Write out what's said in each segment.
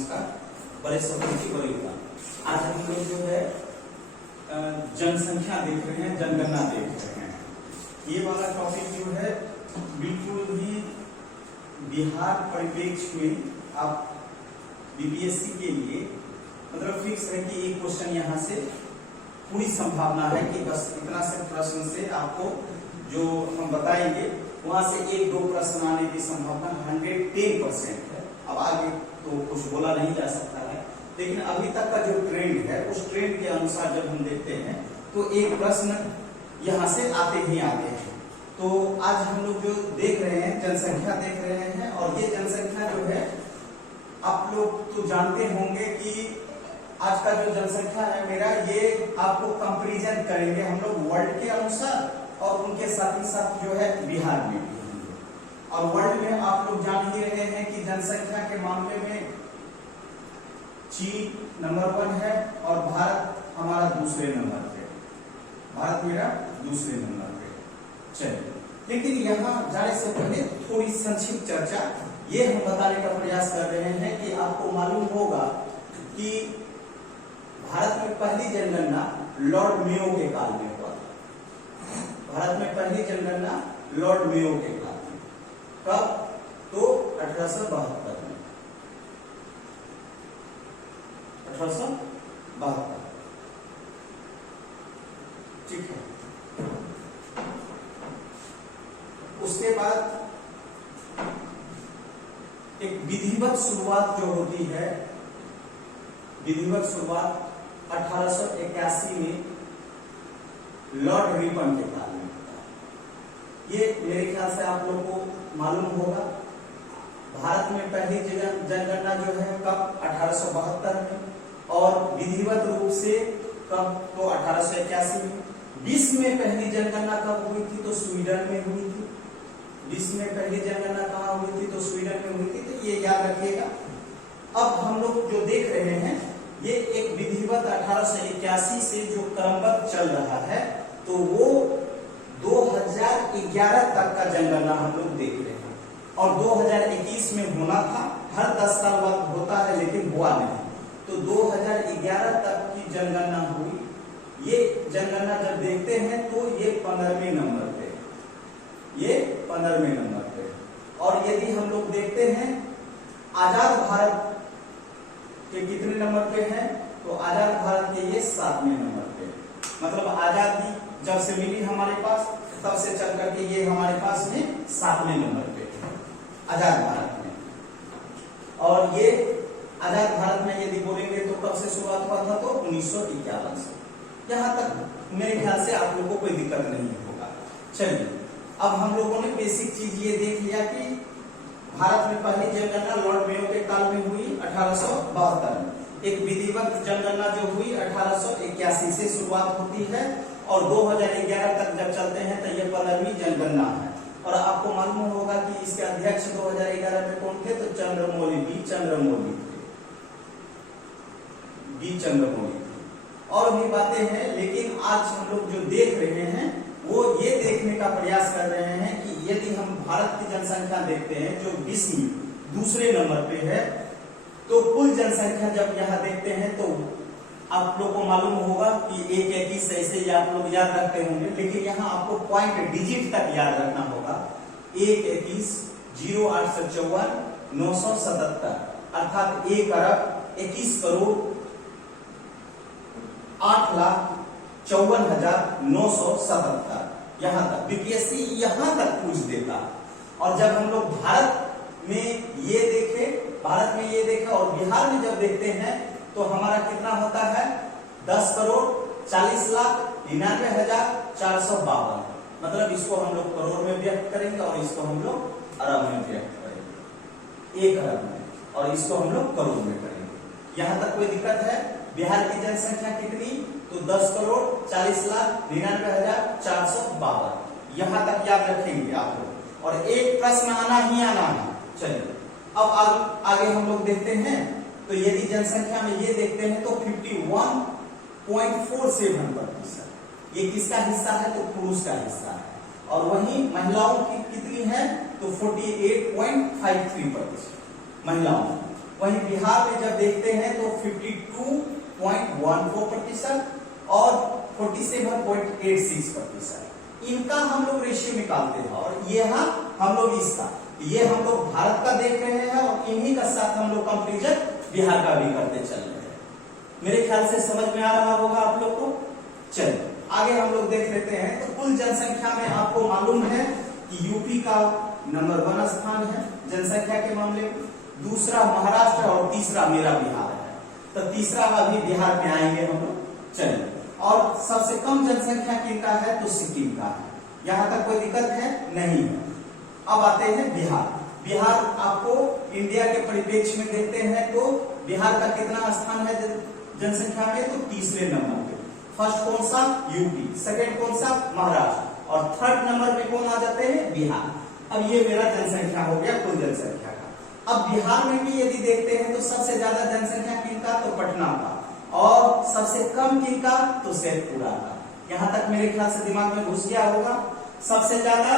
नमस्कार। बड़े शब्दों की बड़ी उड़ान। आज हम लोग जो है जनसंख्या देख रहे हैं, जनगणना देख रहे हैं। ये वाला टॉपिक जो है बिल्कुल ही बिहार परिप्रेक्ष्य में आप बीपीएससी के लिए मतलब फिक्स है कि एक क्वेश्चन यहाँ से पूरी संभावना है कि बस इतना से प्रश्न से आपको जो हम बताएंगे वहां से एक दो प्रश्न आने की संभावना 110% है। अब आगे तो कुछ बोला नहीं जा सकता है, लेकिन अभी तक का जो ट्रेंड है उस ट्रेंड के अनुसार जब हम देखते हैं तो एक प्रश्न यहाँ से आते ही आते हैं। तो आज हम लोग जो देख रहे हैं जनसंख्या देख रहे हैं, और ये जनसंख्या जो है आप लोग तो जानते होंगे कि आज का जो जनसंख्या है मेरा, ये आपको कंपैरिजन करेंगे हम लोग वर्ल्ड के अनुसार और उनके साथ ही साथ जो है बिहार में भी। और वर्ल्ड में आप लोग जान ही रहे हैं कि जनसंख्या के मामले में चीन नंबर 1 है और भारत हमारा दूसरे नंबर पे, भारत मेरा दूसरे नंबर पे। चलिए, लेकिन यहाँ जाने से पहले थोड़ी संक्षिप्त चर्चा ये हम बताने का प्रयास कर रहे हैं कि आपको मालूम होगा कि भारत में पहली जनगणना लॉर्ड मेयो के काल में हुआ था। भारत में पहली जनगणना लॉर्ड मेयो के काल में, कब? तो 1872 में, 1872। ठीक है। उसके बाद एक विधिवत शुरुआत जो होती है, विधिवत शुरुआत 1881 में लॉर्ड रिपन के काल में होता है। ये मेरे ख्याल से आप लोगों को मालूम होगा। भारत में पहली जनगणना जो है कब? 1872 में, और विधिवत रूप से कब? तो 1881 में। विश्व में पहली जनगणना कब हुई थी? तो स्वीडन में हुई थी। विश्व में पहली जनगणना कहाँ हुई थी? तो स्वीडन में हुई थी। तो ये याद रखिएगा। अब हम लोग जो देख रहे हैं ये एक विधिवत 1881 से जो क्रमबद्ध चल रहा है, तो वो 2011 तक का जनगणना हम लोग देख रहे हैं। और 2021 में होना था, हर 10 साल बाद होता है लेकिन हुआ नहीं। तो 2011 तक की जनगणना हुई। ये जनगणना जब देखते हैं तो ये 15वें नंबर पे, ये 15वें नंबर पे। और यदि हम लोग देखते हैं आजाद भारत के कितने नंबर पे हैं? तो आजाद भारत के ये 7वें नंबर पे। मतलब आजादी जब से मिली हमारे पास तब से चल करके ये हमारे पास में 7वें नंबर पे आजाद भारत में। और ये आजाद भारत में यदि बोलेंगे तो कब से शुरुआत हुआ था? तो 1951 से। यहाँ तक मेरे ख्याल से आप लोगों को कोई दिक्कत नहीं होगा। चलिए, अब हम लोगों ने बेसिक चीज ये देख लिया कि भारत में पहली जनगणना लॉर्ड मेयो के काल में हुई 1872 में। एक विधिवत जनगणना जो हुई 1881 से शुरुआत होती है और 2011 तक जब चलते हैं तो ये 15वीं जनगणना है। और आपको मालूम होगा कि इसके अध्यक्ष 2011 में कौन थे? तो चंद्रमौली, बी चंद्रमौली थे, बी चंद्रमौली थे। और भी बातें हैं, लेकिन आज हम लोग जो देख रहे हैं वो ये देखने का प्रयास कर रहे हैं कि यदि हम भारत की जनसंख्या देखते हैं जो विश्व में दूसरे नंबर पे है, तो कुल जनसंख्या जब यहाँ देखते हैं तो आप लोग को मालूम होगा कि 121 ऐसे ही आप लोग याद रखते होंगे, लेकिन यहाँ आपको पॉइंट डिजिट तक याद रखना होगा। 121 0854 977, अर्थात 1 अरब 21 करोड़ 8,54,977। यहाँ तक बीपीएससी यहाँ तक पूछ देता। और जब हम लोग भारत में ये देखे, भारत में ये देखे और बिहार में जब देखते हैं तो हमारा कितना होता है? 10 करोड़ 40,99,452। मतलब इसको हम लोग करोड़ में व्यक्त करेंगे और इसको हम लोग अरब में व्यक्त करेंगे, 1 अरब में, और इसको हम लोग करोड़ में करेंगे। यहाँ तक कोई दिक्कत है? बिहार की जनसंख्या कितनी? तो 10 करोड़ 40,99,452। यहाँ तक याद रखेंगे आप लोग, और एक प्रश्न आना ही आना है। चलिए, अब आगे हम लोग देखते हैं तो यदि जनसंख्या में ये देखते हैं तो 51.47%। ये किसका हिस्सा है? तो पुरुष का हिस्सा है। और वहीं महिलाओं की कितनी है? तो 48.53% महिलाओं। वहीं बिहार में जब देखते हैं तो 52.14% और 47.86%। इनका हम लोग रेशियो निकालते हैं और ये हम लोग इसका, ये हम लोग भारत का देख रहे हैं और इन्हीं का साथ हम लोग कंपैरिजन बिहार का भी करते चल रहे हैं। मेरे ख्याल से समझ में आ रहा होगा आप लोग को। चलिए आगे हम लोग देख लेते हैं। तो कुल जनसंख्या में आपको मालूम है कि यूपी का नंबर 1 स्थान है जनसंख्या के मामले में, दूसरा महाराष्ट्र और तीसरा मेरा बिहार है। तो तीसरा अभी बिहार में आएंगे हम लोग। चलिए, और सबसे कम जनसंख्या किनका है तो सिक्किम का है। यहां तक कोई दिक्कत है नहीं है। अब आते हैं बिहार। बिहार आपको इंडिया के परिप्रेक्ष्य में देखते हैं तो बिहार का कितना स्थान है जनसंख्या में तो तीसरे नंबर पे। फर्स्ट कौन सा यूपी, सेकंड कौन सा महाराष्ट्र और थर्ड नंबर पे कौन आ जाते हैं बिहार। अब ये मेरा जनसंख्या हो गया कुल जनसंख्या का। अब बिहार में भी यदि देखते हैं तो सबसे ज्यादा जनसंख्या किनका तो पटना का और सबसे कम किनका तो शेखपुरा का। यहां तक मेरे ख्याल से दिमाग में घुस गया होगा। सबसे ज्यादा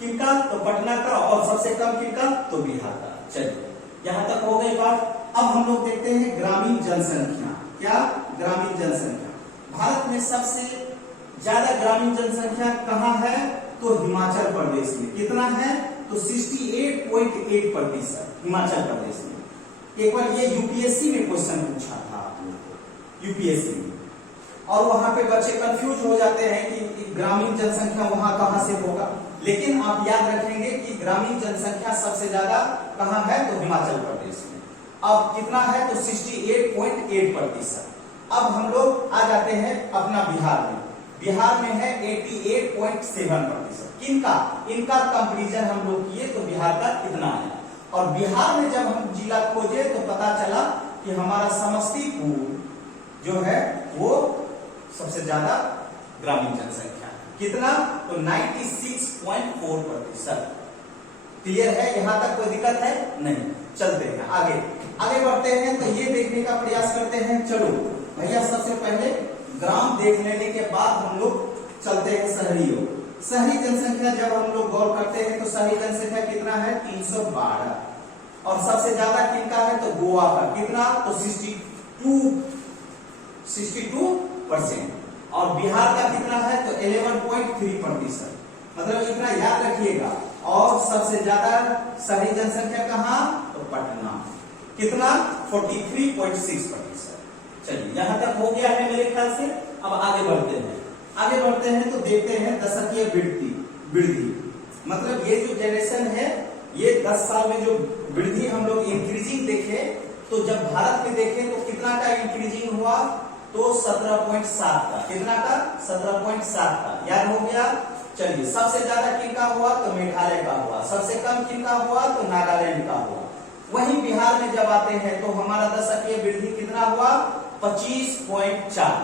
किनका तो पटना का और सबसे कम किनका तो बिहार का। चलिए यहां तक हो गई बात। अब हम लोग देखते हैं ग्रामीण जनसंख्या। क्या ग्रामीण जनसंख्या, भारत में सबसे ज्यादा ग्रामीण जनसंख्या कहां है तो हिमाचल प्रदेश में। कितना है तो 68.8% हिमाचल प्रदेश में। एक बार ये यूपीएससी में क्वेश्चन पूछा था आप लोग को, यूपीएससी में, और वहां पे बच्चे कंफ्यूज हो जाते हैं कि ग्रामीण जनसंख्या वहां कहां से होगा। लेकिन आप याद रखेंगे कि ग्रामीण जनसंख्या सबसे ज्यादा कहां है तो हिमाचल प्रदेश में। अब कितना है तो 68.8%। अब हम लोग आ जाते हैं अपना बिहार में। बिहार में है 88.7%। किनका, इनका कंपैरिजन हम लोग किए तो बिहार का कितना है। और बिहार में जब हम जिला खोजे तो पता चला कि हमारा समस्तीपुर जो है वो सबसे ज्यादा ग्रामीण जनसंख्या कितना तो 96.4%। क्लियर है, यहां तक कोई दिक्कत है नहीं। चलते हैं आगे बढ़ते हैं। तो ये देखने का प्रयास करते हैं। चलो भैया, सबसे पहले ग्राम देख लेने के बाद हम लोग चलते हैं शहरी। शहरी जनसंख्या जब हम लोग गौर करते हैं तो शहरी जनसंख्या कितना है 312 और सबसे ज्यादा किनका है तो गोवा का। कितना तो 62% और बिहार का कितना है तो 11.3%। मतलब इतना याद रखिएगा। और सबसे ज्यादा शहरी जनसंख्या कहां तो पटना। कितना 43.6%। चलिए यहां तक हो गया है मेरे ख्याल से। अब आगे बढ़ते हैं। तो देखते हैं दशकीय वृद्धि। मतलब ये जो जनरेशन है ये 10 साल में जो वृद्धि हम लोग इंक्रीजिंग देखे तो जब भारत में देखे तो कितना का इंक्रीजिंग हुआ तो 17.7 का। कितना का 17.7 का। याद हो गया। चलिए सबसे ज्यादा किनका हुआ तो मेघालय का हुआ, सबसे कम किनका हुआ तो नागालैंड का हुआ। वहीं बिहार में जब आते हैं तो हमारा दशकीय वृद्धि कितना हुआ 25.4।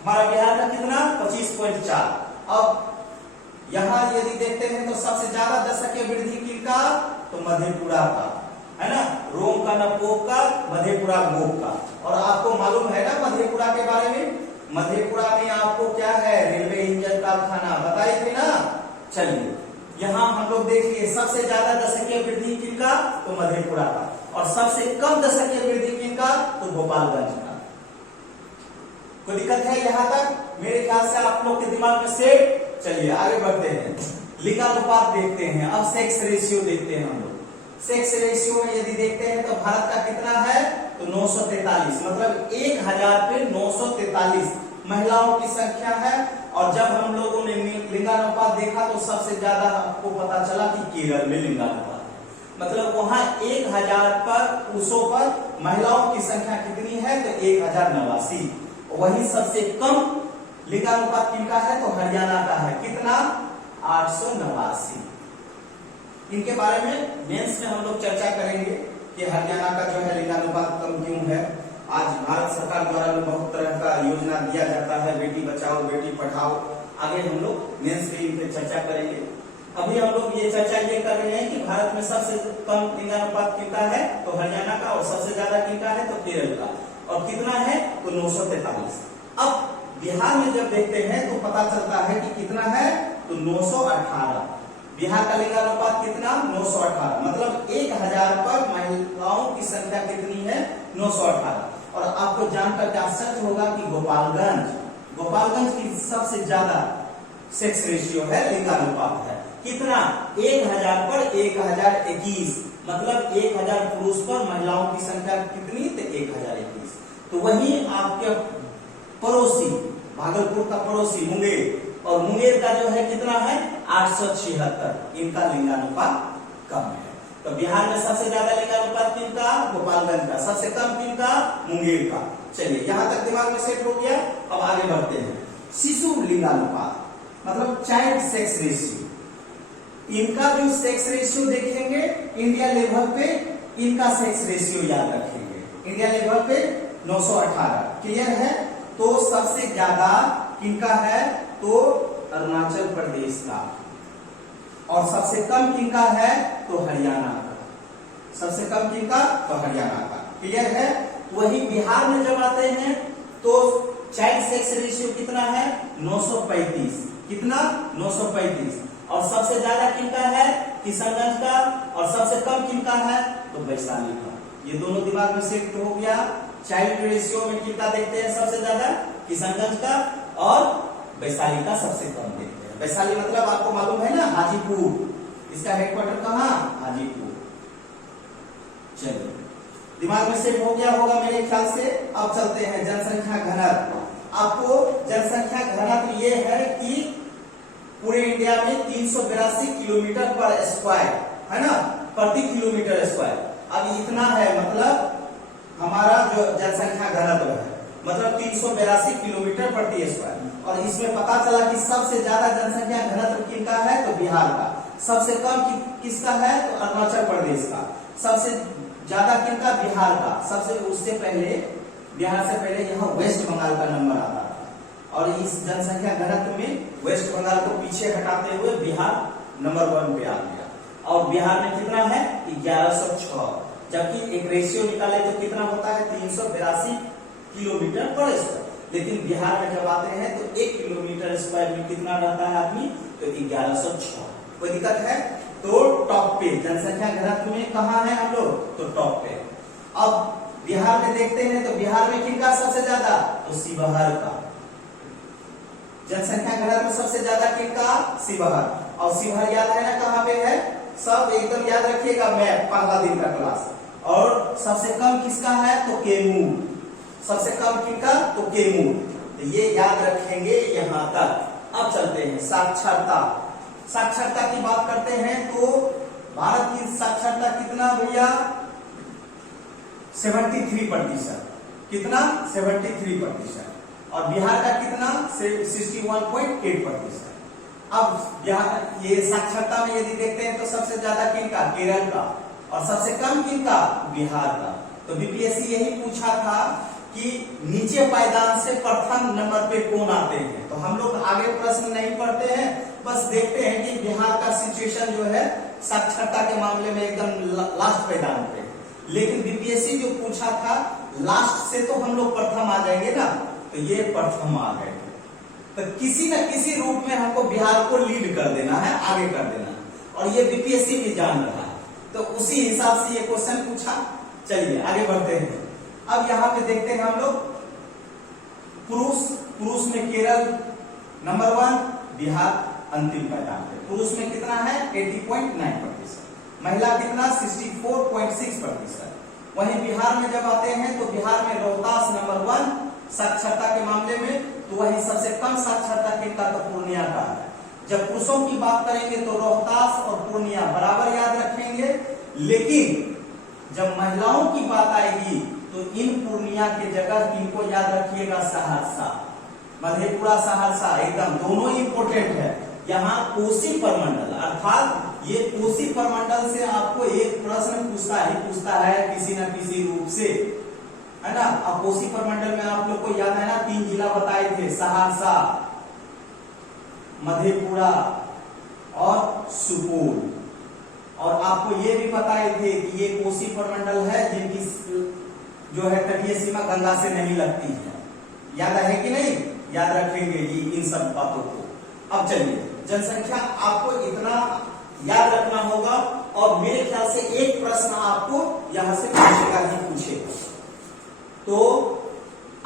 हमारा बिहार का कितना 25.4। अब यहां यदि देखते हैं तो सबसे ज्यादा दशकीय वृद्धि किनका तो मधेपुरा का है ना। रोम का न पोप का, मधेपुरा गोप का। और आपको मालूम है ना मधेपुरा के बारे में। मधेपुरा में आपको क्या है रेलवे इंजन कारखाना बताए थे ना। चलिए यहां हम लोग देखिए सबसे ज्यादा दशकीय वृद्धि किनका तो मधेपुरा का और सबसे कम दशकीय वृद्धि किनका तो गोपालगंज का। कोई दिक्कत है यहां तक मेरे ख्याल से आप लोग के दिमाग में सेट। चलिए आगे बढ़ते हैं। लिंगानुपात देखते हैं। अब सेक्स रेशियो देखते हैं हम लोग। सेक्स रेशियो में यदि देखते हैं तो भारत का कितना है तो 943। मतलब 1000 पे 943 महिलाओं की संख्या है। और जब हम लोगों ने लिंगानुपात देखा तो सबसे ज्यादा आपको पता चला कि केरल में लिंगानुपात है। मतलब वहां 1000 पर पुरुषों पर महिलाओं की संख्या कितनी है तो 1089। वही सबसे कम लिंगानुपात किनका है तो हरियाणा का है। कितना 889। इनके बारे में मेंस में हम लोग चर्चा करेंगे कि हरियाणा का जो है लिंगानुपात कम क्यों है। आज भारत सरकार द्वारा बहुत तरह का योजना दिया जाता है, बेटी बचाओ बेटी पढ़ाओ। आगे हम लोग मेंस में इन पे चर्चा करेंगे। अभी हम लोग ये चर्चा ये कर रहे हैं कि भारत में सबसे कम लिंगानुपात किनका है तो हरियाणा का और सबसे ज्यादा किनका है तो केरल का। और कितना है तो 943। अब बिहार में जब देखते हैं तो पता चलता है कि कितना है तो 918। बिहार का लिंगानुपात कितना 918। मतलब 1000 पर महिलाओं की संख्या कितनी है? 918। और आपको जानकर के आश्चर्य होगा कि गोपालगंज की सबसे ज्यादा सेक्स रेशियो है, लिंगानुपात है। कितना? 1000 पर 1021, मतलब 1000 पुरुष पर महिलाओं की संख्या कितनी? तो 1021। तो वहीं आपके पड़ोसी भागलपुर का पड़ोसी मुंगेर, और मुंगेर का जो है कितना है? 876, इनका लिंगानुपात कम है। तो बिहार में सबसे ज्यादा लिंगानुपात किनका? गोपालगंज का। सबसे कम किनका? मुंगेर का। चलिए यहां तक दिमाग में सेट हो गया। अब आगे बढ़ते हैं। शिशु लिंगानुपात मतलब चाइल्ड सेक्स रेशियो, इनका जो सेक्स रेशियो देखेंगे इंडिया लेवल पे, इनका सेक्स रेशियो याद रखेंगे। इंडिया लेवल पे 918, क्लियर है? तो सबसे ज्यादा किनका है? तो अरुणाचल प्रदेश का। और सबसे कम किनका है? तो हरियाणा का। सबसे कम किनका? तो हरियाणा का, क्लियर है? वही बिहार में जब आते हैं तो चाइल्ड सेक्स रेशियो कितना है? 935। कितना? 935। और सबसे ज्यादा किनका है? किशनगंज का। और सबसे कम किनका है? तो वैशाली का। ये दोनों दिमाग में सेट हो गया। चाइल्ड रेशियो में कितना देखते हैं सबसे ज्यादा? किशनगंज का। और वैशाली का सबसे कम देखते हैं। वैशाली मतलब आपको मालूम है ना, हाजीपुर। इसका हेडक्वार्टर कहाँ? हाजीपुर। चलिए दिमाग में सेट हो गया होगा मेरे ख्याल से। अब चलते हैं जनसंख्या घनत्व। आपको जनसंख्या घनत्व ये है कि पूरे इंडिया में 382 किलोमीटर पर स्क्वायर है ना, प्रति किलोमीटर स्क्वायर। अब इतना है, मतलब हमारा जो जनसंख्या घनत्व है, मतलब 382 किलोमीटर प्रति स्क्वायर। और इसमें पता चला कि सबसे ज्यादा जनसंख्या घनत्व किनका है? तो बिहार का। सबसे कम किसका है? तो अरुणाचल प्रदेश का। सबसे ज्यादा किनका? बिहार का। सबसे उससे पहले, बिहार से पहले यहाँ वेस्ट बंगाल का नंबर आता था। और इस जनसंख्या घनत्व में वेस्ट बंगाल को पीछे हटाते हुए बिहार नंबर 1 पे आ गया। और बिहार में कितना है? 1106। जबकि एक रेशियो निकाले तो कितना होता है? 382 किलोमीटर पर स्क्वायर। लेकिन बिहार में जब आते हैं तो 1 किलोमीटर स्क्वायर में कितना रहता है आदमी? तो 1106। कोई दिक्कत है? तो टॉप पे जनसंख्या घनत्व में कहाँ है हम लोग? तो टॉप पे। अब बिहार में देखते हैं तो बिहार में किनका सबसे ज्यादा? तो शिवहर का। जनसंख्या घनत्व सबसे ज्यादा किनका? शिवहर। और शिवहर याद है ना कहाँ पे है? सब एकदम याद रखिएगा, मैप पहला दिन का क्लास। और सबसे कम किसका है? तो कैमूर। सबसे कम किनका? तो कैमूर। तो ये याद रखेंगे यहां तक। अब चलते हैं साक्षरता। साक्षरता की बात करते हैं तो भारत की साक्षरता कितना भैया? 73%। कितना? 73%। और बिहार का कितना? 61.8%। अब बिहार ये साक्षरता में यदि देखते हैं तो सबसे ज्यादा किनका? केरल का। और सबसे कम किनका? बिहार का। तो बीपीएससी यही पूछा था कि नीचे पायदान से प्रथम नंबर पे कौन आते हैं। तो हम लोग आगे प्रश्न नहीं पढ़ते हैं, बस देखते हैं कि बिहार का सिचुएशन जो है साक्षरता के मामले में एकदम लास्ट पायदान पे। लेकिन बीपीएससी जो पूछा था लास्ट से तो हम लोग प्रथम आ जाएंगे ना, तो ये प्रथम आ गए। तो किसी न किसी रूप में हमको बिहार को लीड कर देना है, आगे कर देना है। और ये बीपीएससी भी जान रहा है, तो उसी हिसाब से ये क्वेश्चन पूछा। चलिए आगे बढ़ते हैं। अब यहाँ पे देखते हैं हम लोग पुरुष में केरल नंबर 1, बिहार अंतिम पायदान पे। पुरुष में कितना है? 80.9%। महिला कितना? 64.6%। वहीं बिहार में जब आते हैं तो बिहार में रोहतास नंबर 1 साक्षरता के मामले में। तो वहीं सबसे कम साक्षरता किनका? तो पूर्णिया का है। जब पुरुषों की बात करेंगे तो रोहतास और पूर्णिया बराबर याद रखेंगे। लेकिन जब महिलाओं की बात आएगी तो इन पूर्णिया के जगह इनको याद रखिएगा सहरसा, मधेपुरा, सहरसा, एकदम दोनों इंपोर्टेंट है। यहाँ कोसी प्रमंडल, अर्थात ये कोसी प्रमंडल से आपको एक प्रश्न पूछता है किसी न किसी रूप से, है ना। अब कोसी प्रमंडल में आप लोग को याद है ना 3 जिला बताए थे, सहरसा, मधेपुरा और सुपौल। और आपको ये भी बताए थे कि ये कोसी प्रमंडल है जिनकी जो है तटीय सीमा गंगा से नहीं लगती है। याद है कि नहीं? याद रखेंगे जी इन सब बातों को। अब चलिए जनसंख्या आपको इतना याद रखना होगा और मेरे ख्याल से एक प्रश्न आपको यहां से पूछेगा ही पूछेगा। तो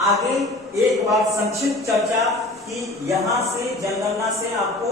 आगे एक बार संक्षिप्त चर्चा कि यहां से जनगणना से आपको